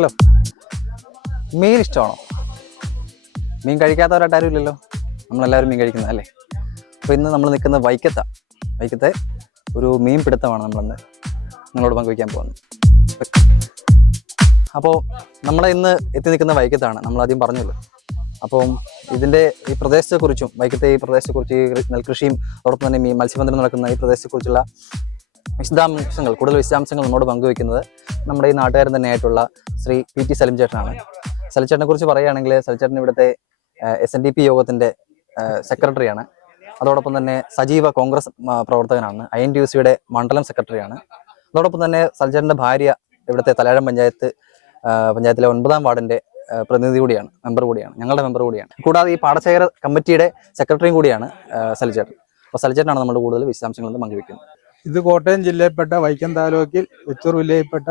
Hello, മീൻ ഇഷ്ടമാണോ? മീൻ കഴിക്കാത്തവരായിട്ട് ആരും ഇല്ലല്ലോ, നമ്മളെല്ലാവരും മീൻ കഴിക്കുന്നത് അല്ലേ? അപ്പോൾ ഇന്ന് നമ്മൾ നിൽക്കുന്ന വൈക്കത്തെ ഒരു മീൻ പിടുത്തമാണ് നമ്മളിന്ന് നിങ്ങളോട് പങ്കുവയ്ക്കാൻ പോകുന്നത്. അപ്പോൾ നമ്മളെ ഇന്ന് എത്തി നിൽക്കുന്ന വൈക്കത്താണ്, നമ്മളാദ്യം പറഞ്ഞല്ലോ. അപ്പം ഇതിൻ്റെ ഈ പ്രദേശത്തെക്കുറിച്ചും വൈക്കത്തെ ഈ പ്രദേശത്തെക്കുറിച്ച് ഈ നെൽകൃഷിയും അതോടൊപ്പം തന്നെ ഈ മത്സ്യബന്ധനം നടക്കുന്ന ഈ പ്രദേശത്തെക്കുറിച്ചുള്ള കൂടുതൽ വിശദാംശങ്ങൾ നമ്മോട് പങ്കുവയ്ക്കുന്നത് നമ്മുടെ ഈ നാട്ടുകാരൻ തന്നെയായിട്ടുള്ള ശ്രീ PT സലിം ചേട്ടനാണ്. സലിം ചേട്ടനെ കുറിച്ച് പറയുകയാണെങ്കിൽ സലിം ചേട്ടൻ ഇവിടുത്തെ SNDP യോഗത്തിൻ്റെ സെക്രട്ടറിയാണ്. അതോടൊപ്പം തന്നെ സജീവ കോൺഗ്രസ് പ്രവർത്തകനാണ്. INTUCയുടെ മണ്ഡലം സെക്രട്ടറിയാണ്. അതോടൊപ്പം തന്നെ സലിം ചേട്ടൻ്റെ ഭാര്യ ഇവിടുത്തെ തലാഴം പഞ്ചായത്തിലെ 9ാം വാർഡിൻ്റെ പ്രതിനിധി കൂടിയാണ്, ഞങ്ങളുടെ മെമ്പർ കൂടിയാണ്. കൂടാതെ ഈ പാടശേഖര കമ്മിറ്റിയുടെ സെക്രട്ടറിയും കൂടിയാണ് സലിം ചേട്ടൻ. അപ്പോൾ സലിം ചേട്ടനാണ് നമ്മുടെ കൂടുതൽ വിശദാംശങ്ങൾ പങ്കുവയ്ക്കുന്നത്. ഇത് കോട്ടയം ജില്ലയിൽപ്പെട്ട വൈക്കം താലൂക്കിൽ വെച്ചൂർ വില്ലേജിൽപ്പെട്ട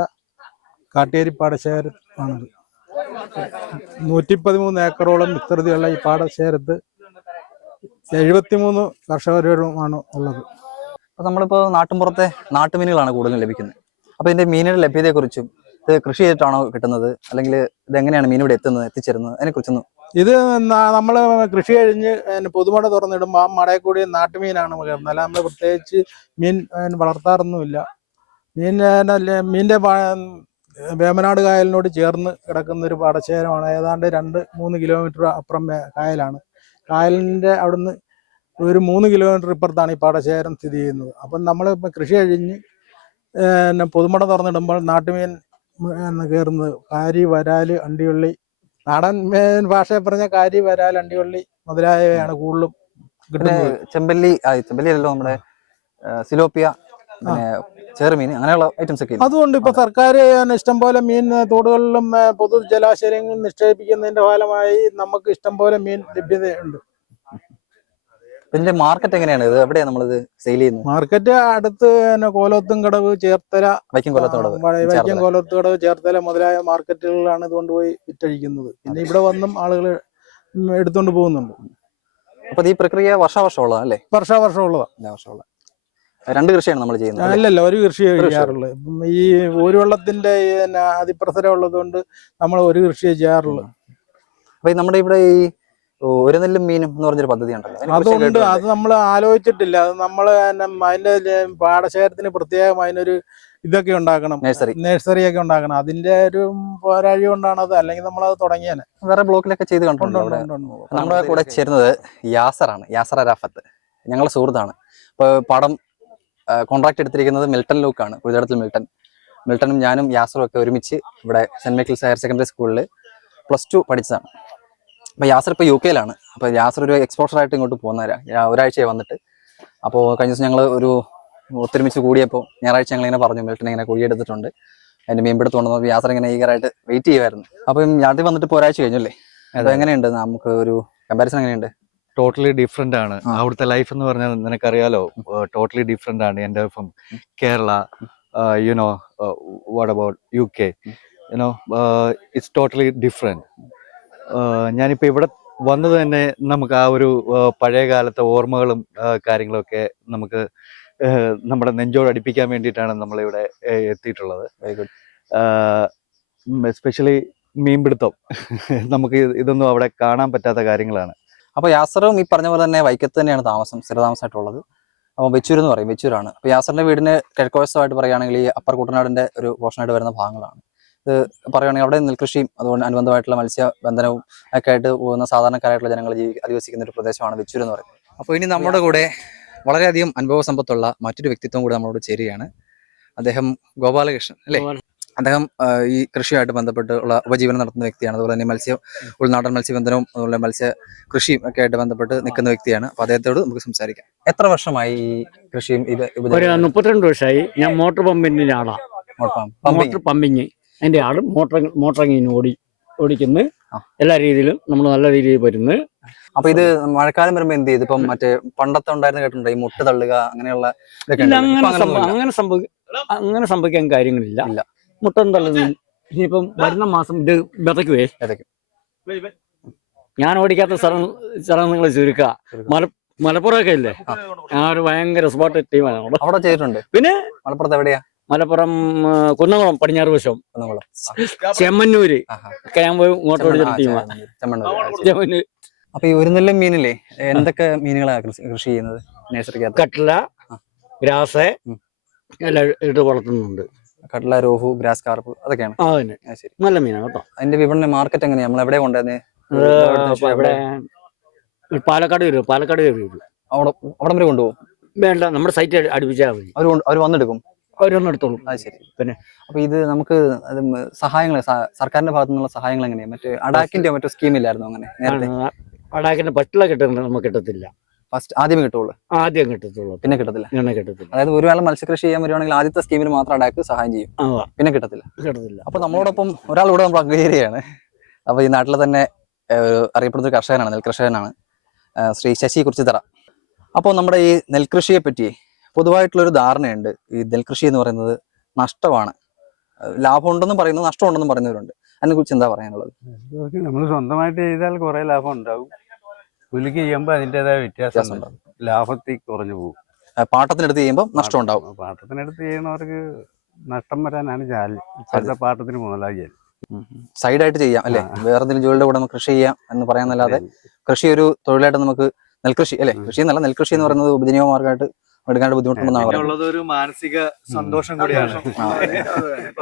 കാട്ടേരി പാടശേഖരം ആണിത്. 113 ഏക്കറോളം വിസ്തൃതിയുള്ള ഈ പാടശേഖരത്ത് 73 കർഷകരുമാണ് ഉള്ളത്. അപ്പോൾ നമ്മളിപ്പോൾ നാട്ടിൻപുറത്തെ നാട്ടുമീനുകളാണ് കൂടുതലും ലഭിക്കുന്നത്. അപ്പോൾ ഇതിൻ്റെ മീനുകളുടെ ലഭ്യതയെക്കുറിച്ചും ഇത് കൃഷി ചെയ്തിട്ടാണോ കിട്ടുന്നത്, അല്ലെങ്കിൽ ഇതെങ്ങനെയാണ് മീൻ ഇവിടെ എത്തിച്ചേരുന്നത്, അതിനെക്കുറിച്ചൊന്നും. ഇത് നമ്മൾ കൃഷി കഴിഞ്ഞ് പൊതുമട തുറന്നിടുമ്പോൾ ആ മടയിൽ കൂടി നാട്ടുമീനാണ് കയറുന്നത്. അല്ല, നമ്മൾ പ്രത്യേകിച്ച് മീൻ വളർത്താറൊന്നുമില്ല. മീനിൻ്റെ വേമനാട് കായലിനോട് ചേർന്ന് കിടക്കുന്ന ഒരു പാടശേഖരമാണ്. ഏതാണ്ട് 2-3 കിലോമീറ്റർ അപ്പുറം കായലാണ്. കായലിൻ്റെ അവിടുന്ന് ഒരു 3 കിലോമീറ്റർ ഇപ്പുറത്താണ് ഈ പാടശേഖരം സ്ഥിതി ചെയ്യുന്നത്. അപ്പം നമ്മൾ കൃഷി കഴിഞ്ഞ് പൊതുമട തുറന്നിടുമ്പോൾ നാട്ടുമീൻ കയറുന്നത് കാരി, വരാല്, അണ്ടിയുള്ളി, നാടൻ ഭാഷയിൽ പറഞ്ഞ കാരി, വരാൽ, അണ്ടിയുള്ളി മുതലായവയാണ് കൂടുതലും കിട്ടുന്നത്. ചെമ്പല്ലി അല്ലല്ലോ, നമ്മുടെ സിലോപ്പിയ, പിന്നെ ചെറുമീൻ, അങ്ങനെയുള്ള ഐറ്റംസ് ഒക്കെ. അതുകൊണ്ട് ഇപ്പൊ സർക്കാർ ഇഷ്ടംപോലെ മീൻ തോടുകളിലും പൊതു ജലാശയങ്ങളിലും നിക്ഷേപിക്കുന്നതിന്റെ ഫലമായി നമുക്ക് ഇഷ്ടംപോലെ മീൻ ലഭ്യതയുണ്ട്. ഇതിന്റെ മാർക്കറ്റ് എങ്ങനെയാണ്? ഇത് എവിടെയാണ് നമ്മളിത് സെയിൽ ചെയ്യുന്നത്? മാർക്കറ്റ് അടുത്ത് കോലോത്തും കടവ്, ചേർത്തല, വൈക്കം കോലോത്ത് കടവ്, ചേർത്തല മുതലായ മാർക്കറ്റുകളിലാണ് ഇത് കൊണ്ടുപോയി വിറ്റഴിക്കുന്നത്. പിന്നെ ഇവിടെ വന്നും ആളുകൾ എടുത്തുകൊണ്ട് പോകുന്നുണ്ട്. അപ്പൊ ഈ പ്രക്രിയ വർഷാവർഷം അല്ലേ? വർഷാവർഷം ഉള്ളതാണ്. 2 കൃഷിയാണ് നമ്മൾ ചെയ്യുന്നത്? അല്ലല്ല, ഒരു കൃഷി ചെയ്യാറുള്ളത്. ഈ ഊരുവെള്ളത്തിന്റെ അതിപ്രസരം ഉള്ളത് കൊണ്ട് നമ്മൾ ഒരു കൃഷി ചെയ്യാറുള്ളത്. അപ്പൊ നമ്മുടെ ഇവിടെ ഈ ഒരു നെല്ലും മീനും എന്ന് പറഞ്ഞൊരു പദ്ധതി ഉണ്ടല്ലോ, അതുകൊണ്ട് അത് നമ്മൾ ആലോചിച്ചിട്ടില്ല. അത് നമ്മൾ അതിന്റെ പാടശേഖരത്തിന് പ്രത്യേകം അതിനൊരു ഇതൊക്കെ ഉണ്ടാക്കണം, നഴ്സറി ഒക്കെ ഉണ്ടാക്കണം. അതിന്റെ ഒരു പോരാഴി കൊണ്ടാണ് അത്, അല്ലെങ്കിൽ നമ്മളത് തുടങ്ങിയാൽ വേറെ ബ്ലോക്കിലൊക്കെ ചെയ്ത് കണ്ടിട്ടുണ്ട്. നമ്മുടെ കൂടെ ചേരുന്നത് യാസറാണ്, യാസർ അറാഫത്ത്, ഞങ്ങളുടെ സുഹൃത്താണ്. ഇപ്പോൾ പാടം കോൺട്രാക്ട് എടുത്തിരിക്കുന്നത് മിൽട്ടൺ ലൂക്കാണ്, കുഴിതടത്തിൽ മിൽട്ടനും ഞാനും യാസറും ഒക്കെ ഒരുമിച്ച് ഇവിടെ സെന്റ് മൈക്കിൾസ് ഹയർ സെക്കൻഡറി സ്കൂളിൽ +2 പഠിച്ചതാണ്. അപ്പോൾ യാസർ ഇപ്പോൾ UK യിലാണ്. അപ്പോൾ യാസർ ഒരു എക്സ്പോഷറായിട്ട് ഇങ്ങോട്ട് പോകുന്നവരാണ്, ഒരാഴ്ചയായി വന്നിട്ട്. അപ്പോൾ കഴിഞ്ഞ ദിവസം ഞങ്ങൾ ഒരു ഒത്തൊരുമിച്ച് കൂടിയപ്പോൾ ഞായറാഴ്ച ഞങ്ങളിങ്ങനെ പറഞ്ഞു മിൽട്ടൺ ഇങ്ങനെ കുഴിയെടുത്തിട്ടുണ്ട്, അതിൻ്റെ മീൻപിടുത്തം കൊണ്ടുവന്നപ്പോൾ യാസർ ഇങ്ങനെ ഈഗറായിട്ട് വെയിറ്റ് ചെയ്യുമായിരുന്നു. അപ്പം നാട്ടിൽ വന്നിട്ട് ഇപ്പോൾ ഒരാഴ്ച കഴിഞ്ഞല്ലേ, അത് എങ്ങനെയുണ്ട്? നമുക്ക് ഒരു കമ്പാരിസൺ എങ്ങനെയുണ്ട്? ടോട്ടലി ഡിഫറെന്റ് ആണ്. അവിടുത്തെ ലൈഫ് എന്ന് പറഞ്ഞാൽ നിനക്കറിയാലോ, ടോട്ടലി ഡിഫറെന്റ് ആണ്. എൻ്റെ from Kerala, you know what about UK, you know it's totally different. ഞാനിപ്പോൾ ഇവിടെ വന്നത് തന്നെ നമുക്ക് ആ ഒരു പഴയ കാലത്തെ ഓർമ്മകളും കാര്യങ്ങളൊക്കെ നമുക്ക് നമ്മുടെ നെഞ്ചോട് അടുപ്പിക്കാൻ വേണ്ടിയിട്ടാണ് നമ്മളിവിടെ എത്തിയിട്ടുള്ളത്. എസ്പെഷ്യലി മീൻപിടുത്തം നമുക്ക് ഇതൊന്നും അവിടെ കാണാൻ പറ്റാത്ത കാര്യങ്ങളാണ്. അപ്പോൾ യാസറും ഈ പറഞ്ഞ പോലെ തന്നെ വൈക്കത്ത് തന്നെയാണ് സ്ഥിരതാമസമായിട്ടുള്ളത്. അപ്പോൾ വെച്ചൂർ എന്ന് പറയും, വെച്ചൂരാണ്. അപ്പോൾ യാസറിന്റെ വീടിന് കിഴക്കുവശമായിട്ട് പറയുകയാണെങ്കിൽ ഈ അപ്പർ കുട്ടനാടിന്റെ ഒരു പോർഷനായിട്ട് വരുന്ന ഭാഗങ്ങളാണ്. ഇത് പറയുകയാണെങ്കിൽ അവിടെ നെൽകൃഷിയും അതുകൊണ്ട് അനുബന്ധമായിട്ടുള്ള മത്സ്യബന്ധനവും ഒക്കെ ആയിട്ട് പോകുന്ന സാധാരണക്കാരായിട്ടുള്ള ജനങ്ങൾ അധിവസിക്കുന്ന ഒരു പ്രദേശമാണ് വെച്ചൂർ എന്ന് പറയുന്നത്. അപ്പോൾ ഇനി നമ്മുടെ കൂടെ വളരെയധികം അനുഭവ സമ്പത്തുള്ള മറ്റൊരു വ്യക്തിത്വം കൂടെ നമ്മളോട് ചേരുകയാണ്. അദ്ദേഹം ഗോപാലകൃഷ്ണൻ അല്ലേ? അദ്ദേഹം ഈ കൃഷിയുമായിട്ട് ബന്ധപ്പെട്ടുള്ള ഉപജീവനം നടത്തുന്ന വ്യക്തിയാണ്. അതുപോലെ തന്നെ ഉൾനാടൻ മത്സ്യബന്ധനവും അതുപോലെ മത്സ്യ കൃഷിയും ഒക്കെ ആയിട്ട് ബന്ധപ്പെട്ട് നിൽക്കുന്ന വ്യക്തിയാണ്. അപ്പോൾ അദ്ദേഹത്തോട് നമുക്ക് സംസാരിക്കാം. എത്ര വർഷമായി ഈ കൃഷിയും? 32 വർഷമായി. ഞാൻ മോട്ടോർ പമ്പിന്റെ ആളാണ്. മോട്ടോർ പമ്പിങ് അതിന്റെ ആളും മോട്ടറിങ്ങിന് ഓടിക്കുന്നു. എല്ലാ രീതിയിലും നമ്മൾ നല്ല രീതിയിൽ വരുന്നു. അപ്പൊ ഇത് മഴക്കാലം വരുമ്പോ എന്ത് ചെയ്ത്? ഇപ്പം മറ്റേ പണ്ടത്തെ ഉണ്ടായിരുന്ന കേട്ടിട്ടുണ്ട്, ഈ മുട്ട തള്ളുക അങ്ങനെയുള്ള അങ്ങനെ സംഭവിക്കാൻ കാര്യങ്ങളില്ല. മുട്ടം തള്ളുന്നു. ഇനിയിപ്പം വരുന്ന മാസം ഇത് വിതയ്ക്കുവേ. ഞാൻ ഓടിക്കാത്ത സ്ഥലം നിങ്ങൾ ചുരുക്കുക. മലപ്പുറമൊക്കെ ഇല്ലേ, ആ ഒരു ഭയങ്കര സ്പോട്ട് ടീമാണ്. അവിടെ ചെയ്തിട്ടുണ്ട്. പിന്നെ മലപ്പുറത്ത് എവിടെയാ? മലപ്പുറം കുന്നംകുളം പടിഞ്ഞാറ് വശം കുന്നംകുളം. ചെമ്മന്നൂര് ആഹാ. ഒക്കെ ഞാൻ പോയി മോട്ടർ ഓടിച്ചിട്ട് ടീമാ. ചെമ്മണ്ണൂർ. ചെമ്മന്നൂർ അപ്പൊ ഈ ഒരു നെല്ലും മീനില്ലേ എന്തൊക്കെ മീനുകളാണ് കൃഷി ചെയ്യുന്നത് നേഴ്സറിക്കകത്ത്? കട്ട്ല, ഗ്രാസ് ഉം. എല്ലാം ഇട്ട് വളർത്തുന്നുണ്ട്. കട്ല, രോഹു, ഗ്രാസ് കാർപ്പ് അതൊക്കെയാണ്. ആ തന്നെ ആ, ശരി. നല്ല മീനാണ് കേട്ടോ. അതിന്റെ വിപണന മാർക്കറ്റ് എങ്ങനെയാ? നമ്മൾ എവിടെ കൊണ്ടുവന്നേ? ഇവിടെ പാലക്കാട് വരും, പാലക്കാട് വരും. അവിടെ വരെ കൊണ്ടുപോകും? വേണ്ട, നമ്മുടെ സൈറ്റ് അടുപ്പിച്ചാൽ മതി, അവർ വന്നെടുക്കും. അവരൊന്നും എടുത്തോളും. അത് ശരി. പിന്നെ അപ്പൊ ഇത് നമുക്ക് സഹായങ്ങൾ സർക്കാരിന്റെ ഭാഗത്തു നിന്നുള്ള സഹായങ്ങൾ എങ്ങനെയാ? മറ്റേ അഡാക്കിന്റെ മറ്റു സ്കീമില്ലായിരുന്നു അങ്ങനെ നേരത്തെ? അടാക്കിന്റെ പട്ടില കിട്ടുന്നത് നമുക്ക് കിട്ടത്തില്ല. ഫസ്റ്റ് ആദ്യമേ കിട്ടുള്ളൂ, ആദ്യം കിട്ടത്തുള്ളൂ, പിന്നെ കിട്ടത്തില്ല. പിന്നെ കിട്ടത്തില്ല. അതായത് ഒരു വേള മത്സ്യകൃഷി ചെയ്യാൻ വരുവാണെങ്കിൽ ആദ്യത്തെ സ്കീമിൽ മാത്രം അഡാക്ക് സഹായം ചെയ്യും, പിന്നെ കിട്ടത്തില്ല. കിട്ടത്തില്ല. അപ്പൊ നമ്മളോടൊപ്പം ഒരാൾ കൂടെ നമ്മൾ അംഗീകരിക്കുകയാണ്. അപ്പൊ ഈ നാട്ടിലെ തന്നെ അറിയപ്പെടുന്ന ഒരു കർഷകനാണ്, നെൽകർഷകനാണ് ശ്രീ ശശി കുറിച്ചിത്തറ. അപ്പോൾ നമ്മുടെ ഈ നെൽകൃഷിയെ പറ്റി പൊതുവായിട്ടുള്ളൊരു ധാരണയുണ്ട്. ഈ നെൽകൃഷി എന്ന് പറയുന്നത് നഷ്ടമാണ്, ലാഭമുണ്ടെന്നും പറയുന്നു, നഷ്ടമുണ്ടെന്നും പറയുന്നവരുണ്ട്. അതിനെക്കുറിച്ച് എന്താ പറയാനുള്ളത്? നമ്മൾ സ്വന്തമായിട്ട് ചെയ്താൽ കുറെ ലാഭം ഉണ്ടാവും, കൂലിക്ക് ചെയ്യുമ്പോൾ അതിൻ്റെതായ വ്യത്യാസം ഉണ്ടാവും, ലാഭത്തിൽ കുറഞ്ഞു പോകും. പാട്ടത്തിനെടുത്ത് ചെയ്യുമ്പോൾ നഷ്ടം ഉണ്ടാവും. പാട്ടത്തിനെടുത്ത് ചെയ്യുന്നവർക്ക് നഷ്ടം വരാനാണ് ഇപ്പോഴത്തെ പാട്ടത്തിന് മുതലാകിയാൽ. സൈഡായിട്ട് ചെയ്യാം അല്ലെ, വേറെ എന്തെങ്കിലും ജോലിയുടെ കൂടെ നമുക്ക് കൃഷി ചെയ്യാം എന്ന് പറയാന്നല്ലാതെ കൃഷി ഒരു തൊഴിലായിട്ട് നമുക്ക് നെൽകൃഷി അല്ലെ, കൃഷി എന്നല്ല, നെൽകൃഷി എന്ന് പറയുന്നത് ഉപജീവന മാർഗമായിട്ട് എടുക്കാണ്ട് ബുദ്ധിമുട്ടുണ്ടെന്നാണ് പറയുന്നത്. ഒരു മാനസിക സന്തോഷം കൂടിയാണ്,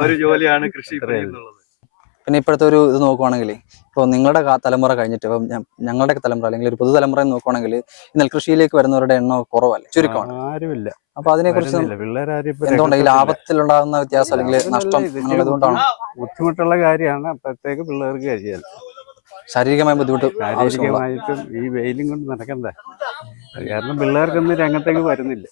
ഒരു ജോലിയാണ് കൃഷി. പിന്നെ ഇപ്പോഴത്തെ ഒരു ഇത് നോക്കുവാണെങ്കിൽ, ഇപ്പോൾ നിങ്ങളുടെ തലമുറ കഴിഞ്ഞിട്ട് ഇപ്പം ഞങ്ങളുടെ തലമുറ അല്ലെങ്കിൽ ഒരു പുതുതലമുറ നെല്കൃഷിയിലേക്ക് നെൽകൃഷിയിലേക്ക് വരുന്നവരുടെ എണ്ണം കുറവല്ല, ചുരുക്കമാണ്. ആരുമില്ല. അപ്പൊ അതിനെക്കുറിച്ച് എന്തുകൊണ്ടാണ് ഈ ലാഭത്തിലുണ്ടാകുന്ന വ്യത്യാസം അല്ലെങ്കിൽ നഷ്ടം അതുകൊണ്ടാണ്? ബുദ്ധിമുട്ടുള്ള കാര്യമാണ് അപ്പോഴത്തേക്ക് പിള്ളേർക്ക് ചെയ്യാൻ. ശാരീരികമായ ബുദ്ധിമുട്ട് ശാരീരികമായിട്ടും ഈ വെയിലും കൊണ്ട് നടക്കണ്ടേ, കാരണം പിള്ളേർക്കൊന്നും രംഗത്തേക്ക് വരുന്നില്ല.